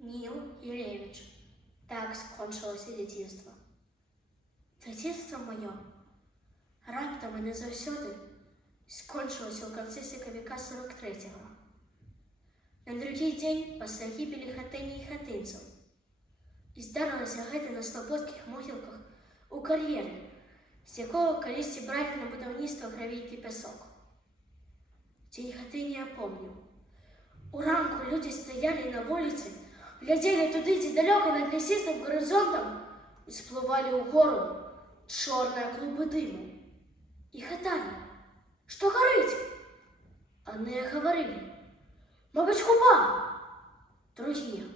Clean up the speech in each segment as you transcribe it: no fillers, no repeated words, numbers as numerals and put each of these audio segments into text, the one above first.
Ніл Юревич. Так скончилося дитинство. Дитинство моє раптом і назавсёды скончилося у конце сакавіка 43-го. На другі дзень пасля гібелі хатыні і хатынцаў. І здарылася гэта на слабодскіх могілках у кар'еры, з якого калісьці бралі на будаўніцтва гравійкі пясок. Дзень хатыні я помню. Уранку людзі стаялі на вуліцы, глядзелі туды, дзе далёка над лясістым гарызонтам, і сплывалі ўгору чорныя клубы дыму. І хаталі, што гарыць? Адныя гаварылі: мабыць, губа. Другія: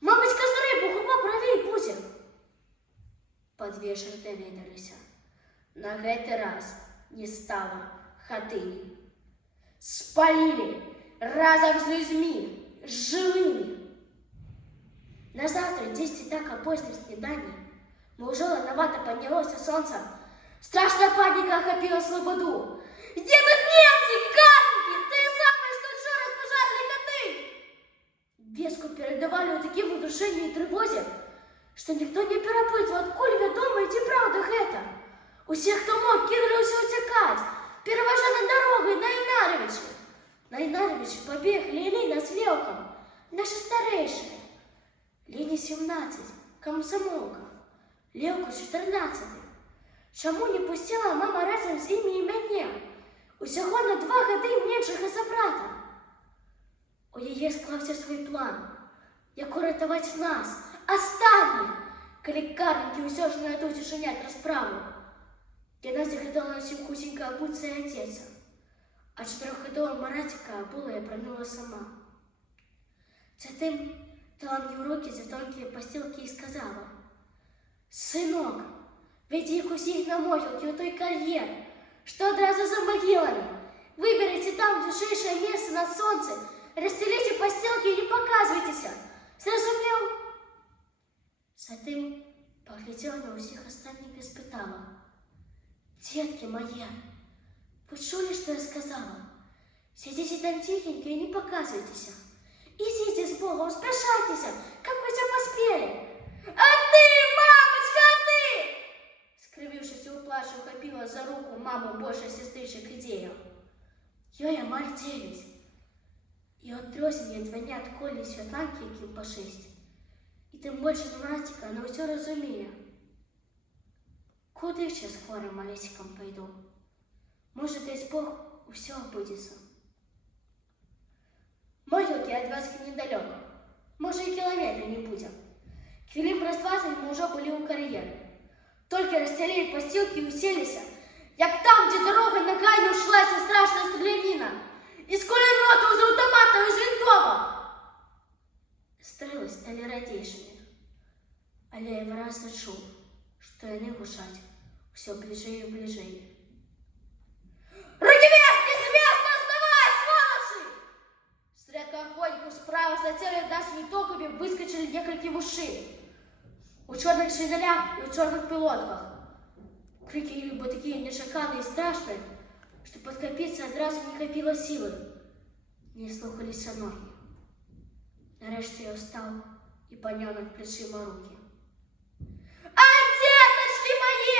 мабыць, казары, бо губа правей будзе. Пад вечар даведаліся: на гэты раз не стала хатыні. Спалілі разам з людзьмі, жывымі. Назаўтра, дзесьці так апознім сніданні, мы ўжо ранавата паднялося сонца. Страшная паніка ахапіла слабоду. Дзе тут немцы, гаднікі, тыя самыя, што учора пажарылі хаты? Вестку перадавалі ў такім удушэнні і трывозе, што ніхто не перапытваў, адкуль вядома і ці праўда гэта. Усе, хто мог, кінуліся ўцякаць, пераважана дарогай на Інаревіча. На Інаревіча пабеглі Ліна з Леўкам, нашы старэйшыя. Ліне 17, камсамолка, Леўку 14. Чаму не пусціла мама разам з імі і мяне? Усяго на 2 гады меншага за брата. У яе склаўся свой план, як уратаваць нас, астатніх, калі карнікі ўсё ж знайдуць учыняць расправу. Яна загадала усім хусенька абуцца і адзецца, а 4-гадовая Маратика абула і апранула сама. Затым дала мне уроки за тонкие постилки и сказала: «Сынок, веди их усіх на могилки у той карьер, что одразу за могилами. Выберите там ближайшее место на солнце, расстелите постелки и не показывайтесь. Зразумел?» Затым поглядела на усіх остальных и спытала: «Детки мои, вы чули, что я сказала? Сидите там тихенько и не показывайтесь. Идите с Богом, спешайтесь, как вы все поспели!» «А ты, мамочка, а ты!» Скривившись у плачу, ухопила за руку маму большей сестричек Идея. Ёй амаль 9. І от трёсень двойня от Колі і Святланки, яким по 6. І тим більше Маратика, вона все розуміє. Куди ще з хворим малесиком пойду? Може, дасть Бог, усе обидеться. Могилки от Вятки недалеко. Может, и километра не будет. Хвилин праз 20 мы уже были у карьеры. Только расстелили постилки и уселись, як там, где дорога нагайно ушлась страшная стрелянина. Из кулеметов, из автоматов, из винтовок. Стрелы стали радейшими. Але я враз зачув, что яны гушать все ближе и ближе. «Руки вверх! Неизвестно! Вставай, сволочи!» Стрелка охотнику справа затели нас винтовками, выскочили несколько мужчин. У черных шинелях и у черных пилотках. Крики либо такие нечаканные и страшные, что подкопиться одразу не копило силы. Не слухались ноги. Нарешті я встал и поднял над плечима руки. «А деточки мои!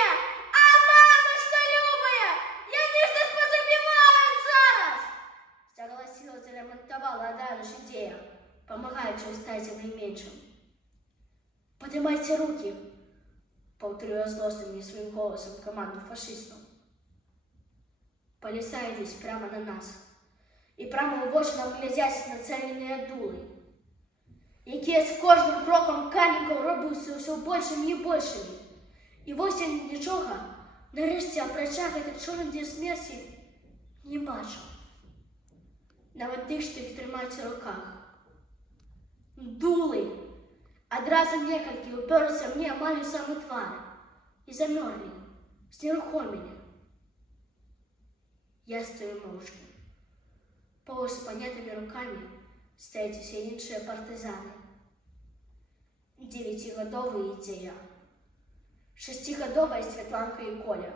А мамочка любая! Я ніжно позабиваю зараз!» Согласила, залементовала одна лишь идея, помогаючи стать земли меньшим. «Поднимайте руки!» — повторю я злостным не своим голосом команду фашистов. Полисаетесь прямо на нас. И прямо в очі нам глядять нацеленные дулы, якія з кожним кроком каменькаў робяцца ўсё большымі і большымі. І вось я нічога, нарэшце, апрача гэтай чорнай смерці, не бачу. Нават тых, што іх трымаюць у руках. Дулы! Адразу некалькі уперліся мне амаль у самы твар і замёрлі, знерухомілі. Я стою моўчкі. Поруч з паднятымі рукамі стаяць усе іншыя партызаны. 9-гадовая Идея, 6-гадовая Святланка і Коля,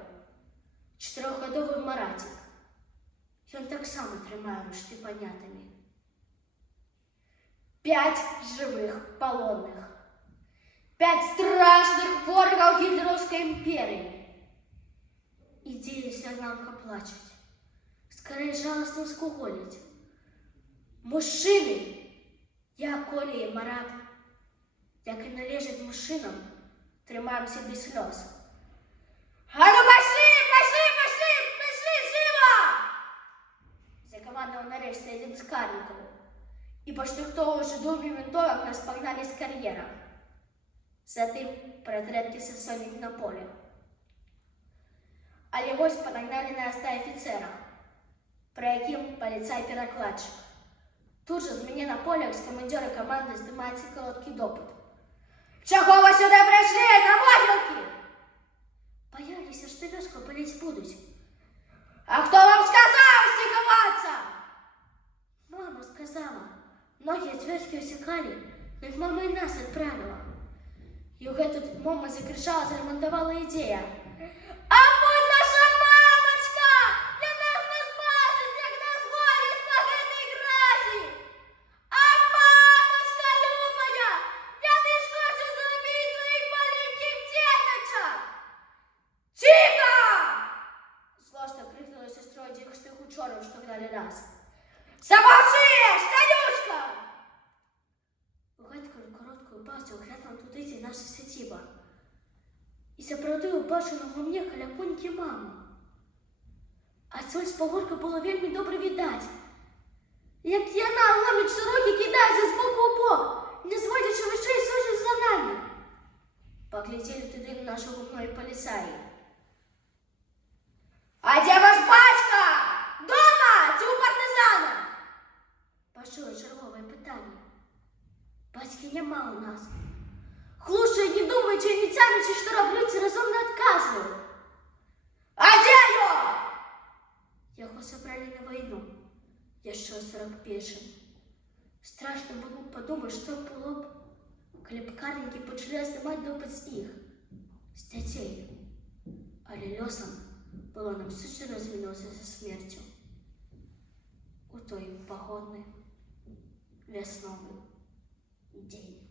4-гадовы Маратик. Ён таксама трымае ручкі паднятымі. 5 живых полонных. 5 страшных ворогов гитлеровской империи. Ідея сльозанка плачуть, скорее жалостно скуголять. Мужчини, я, Коля і Марат, як і належить мужчинам, тримаємося без сльоз. А ну пошли, живо! Закомандував нарешті один з карників. І поштовхнувши двома винтовок, нас погнали з кар'єра. Затим перетретися сонник на полі. Але ось понагнали на оста офіцера, про яким поліцай-перекладчик. Тут же з мене на полях з командира команди здимається короткий допит. Чого ви сюди прийшли, на могилки? Боялися, що вёску палить будуть. А хто вам сказав стиховаться? Мама сказала. Многие твердки усекали, но их мама и нас отправила. И у этот мама закричала, заремонтовала идея. А вот наша мамочка! Для нас не спасить, як нас горе спагети грязі! А мамочка любая! Я лиш хочу зробити твоїх маленьких діточок! Тихо! Злостно крикнула сестрой тих ученых, что гнали нас. Замовчи, штанючка! Гадкою короткою пастю оглядала тудиці наша сітіба. І сапраўды убачила во мне каля коньки маму. А соль з пагорка було вельми добре віддать. Як яна ломить широкі, кидається з боку у бок, не зводячи вище і сужить за нами. Поглядели туди на нашого мною поліцаї. А де ваш батько? Дома чи у партизана? Почули чергове питання. Батьки нема у нас. Глуши, не думаючи, не тянучи, що роблю, ці разом не відказую. А де його? Його забрали на війну. Я ще у 41-м. Страшно було подумати, що було б, коли б карники почали знімати допит з них, з дітей. Але льосом було нам сучно розмінувся за смертю. У той погодний весновий день.